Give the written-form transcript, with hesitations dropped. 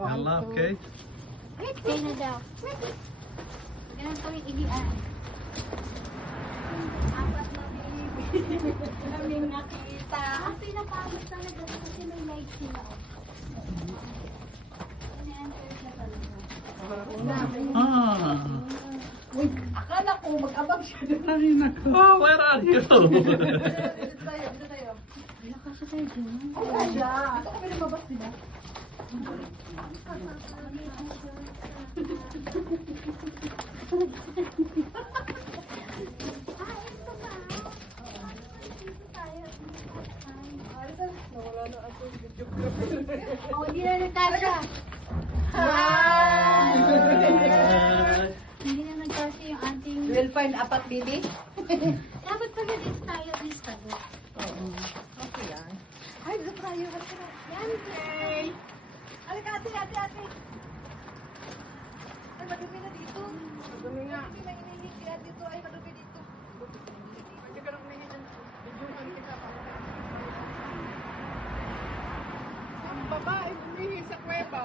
Allah, okay. Okay na daw. Ganun kami ilian. Apat na baby. Kaming nakita. Ang pinapamit talaga kasi may light sila. Ini-enter na talaga. Ah. Uy, akala ko mag-abang siya doon. Ay, nako. Oh, where are you? Dito tayo, dito tayo. Nakasya tayo dyan. Oh, kaya. Dito kami lumabas, di ba? Oh, hindi na nagkasya. Hindi na nagkasya yung ating... We'll find apat, baby. Dapat pala dito tayo at least tayo. Oo. Okay yan. Ay, dito tayo. Yan, girl. Halika, ate. Ay, madumi na dito. Madumi nga. Madumi na inihit kaya dito. Ay, madumi dito. Pwede ka nang umihi dyan. Videohan kita pa. Ang babae umihi sa kuweba.